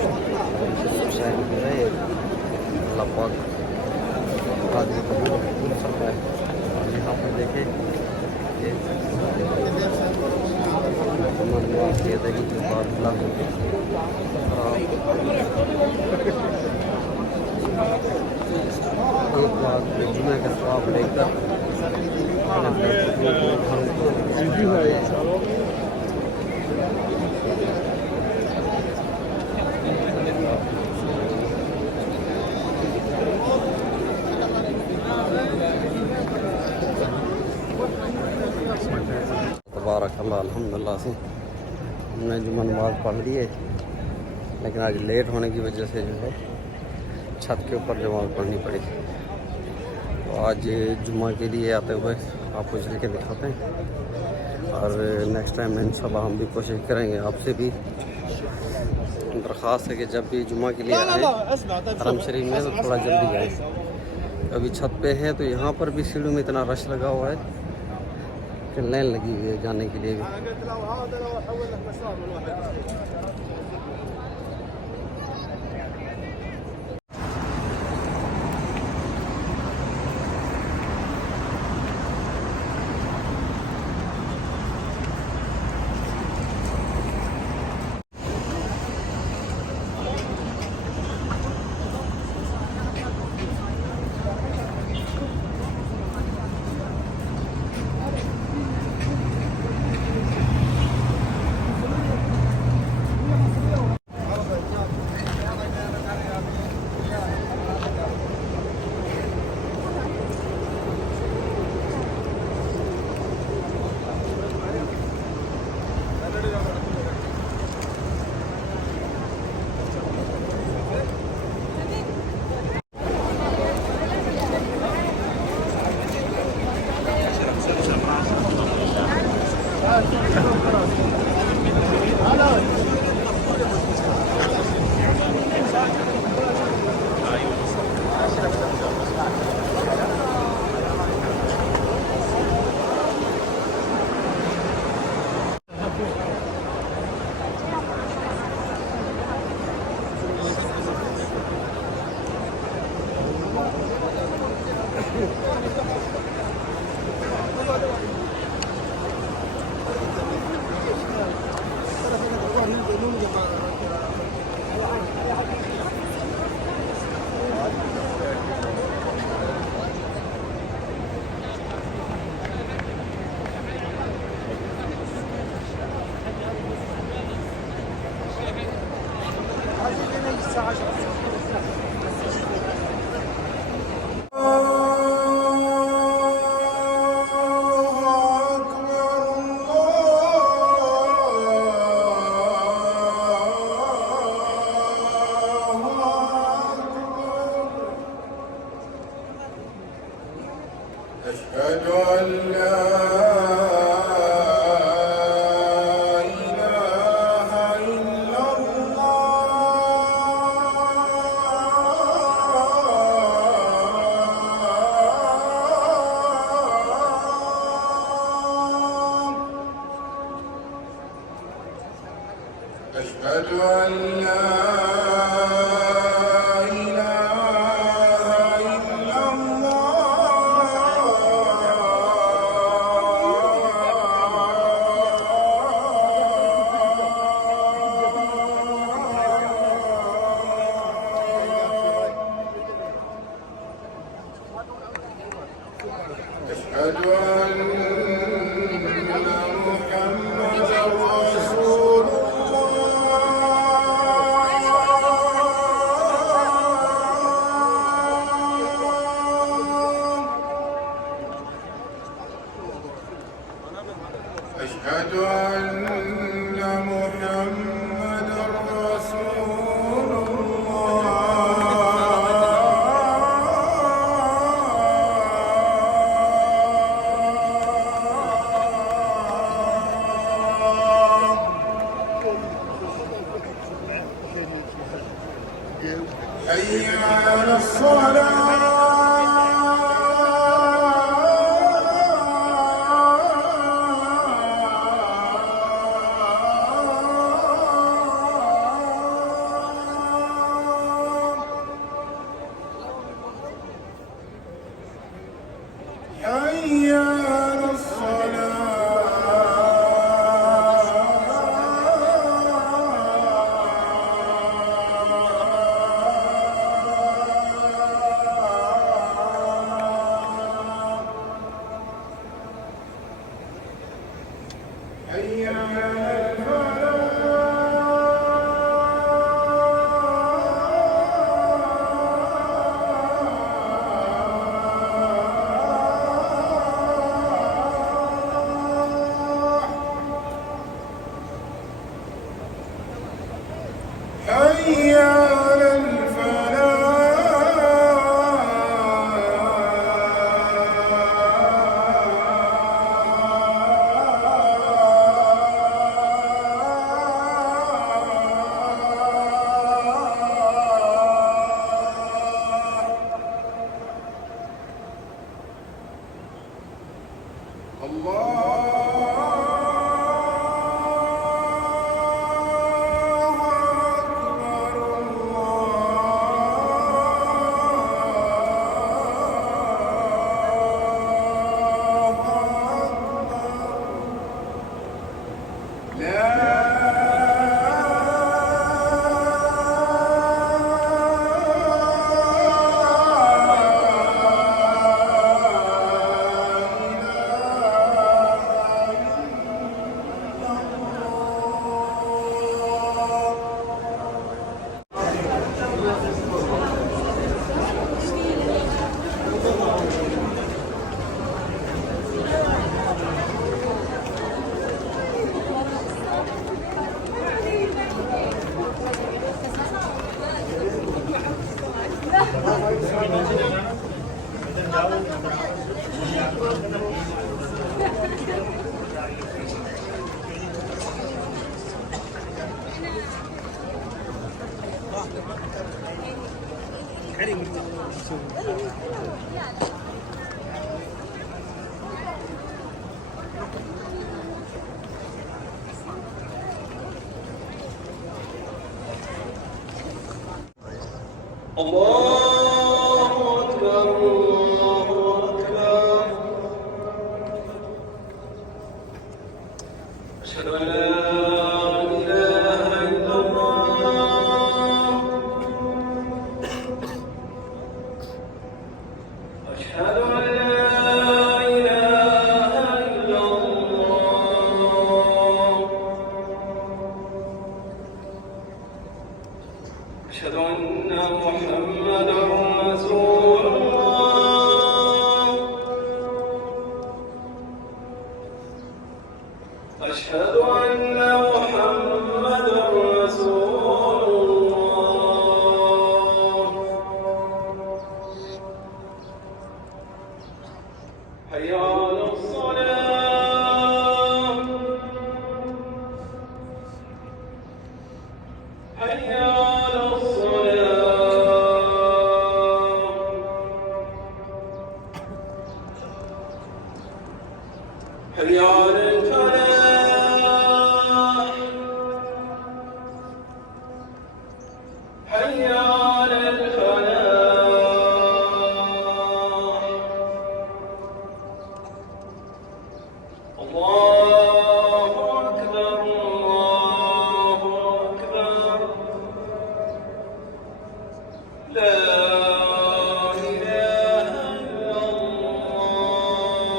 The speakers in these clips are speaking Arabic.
शहर में है अल्लाह पाक हाजिर कबूल फरमाए। और यहाँ पर देखें ये अदायगी के बाद एक बार जुमे का सवाब लेकर तबारकल्लाह अल्हम्दुलिल्लाह से हमने जुम्मा नमाज पढ़ ली है, लेकिन आज लेट होने की वजह से जो है छत के ऊपर नमाज पढ़नी पड़ी। तो आज जुम्मा के लिए आते हुए आपको चल के दिखाते हैं और नेक्स्ट टाइम इंशाल्लाह हम भी कोशिश करेंगे। आपसे भी दरख्वास्त है कि जब भी जुम्मा के लिए आए हरम शरीफ में तो थोड़ा जल्दी आए। अभी छत पे है तो यहाँ पर भी सीढ़ियों में इतना रश लगा हुआ है कि लाइन लगी हुई है जाने के लिए भी। أشهد أن لا إله إلا الله أشهد أن لا أشهد أن محمدا رسول الله أشهد أن محمدا رسول حي على الصلاة الله أكبر الله أكبر أشهد أن لا إله إلا الله أشهد أن لا إله إلا الله أشهد أن محمدا رسول الله أشهد أن محمدا رسول الله حي على الصلاة حي على الصلاة حي على الفلاح حي على الفلاح الله أكبر الله أكبر لا إله إلا الله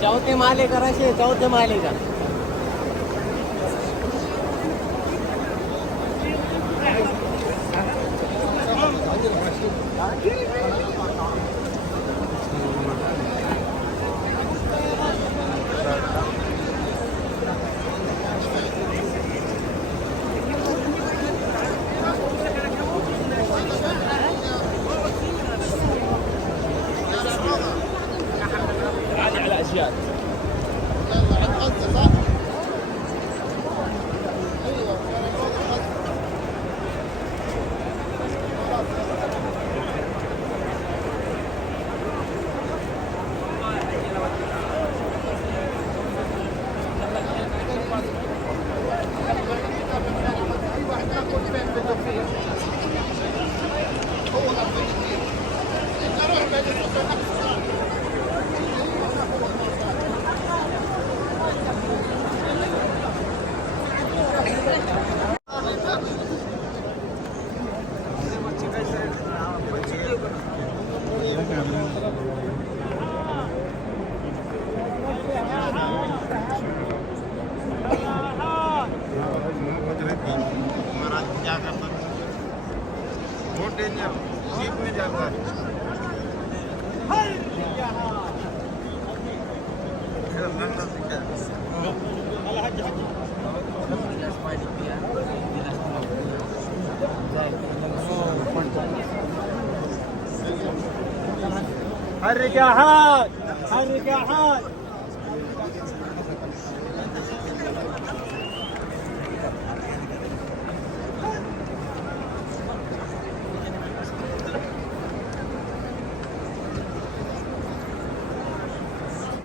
चौथे माले करायचे चौथे माले का على اشياء जीप में जाता है Zai, حرك يا حاج حرك يا حاج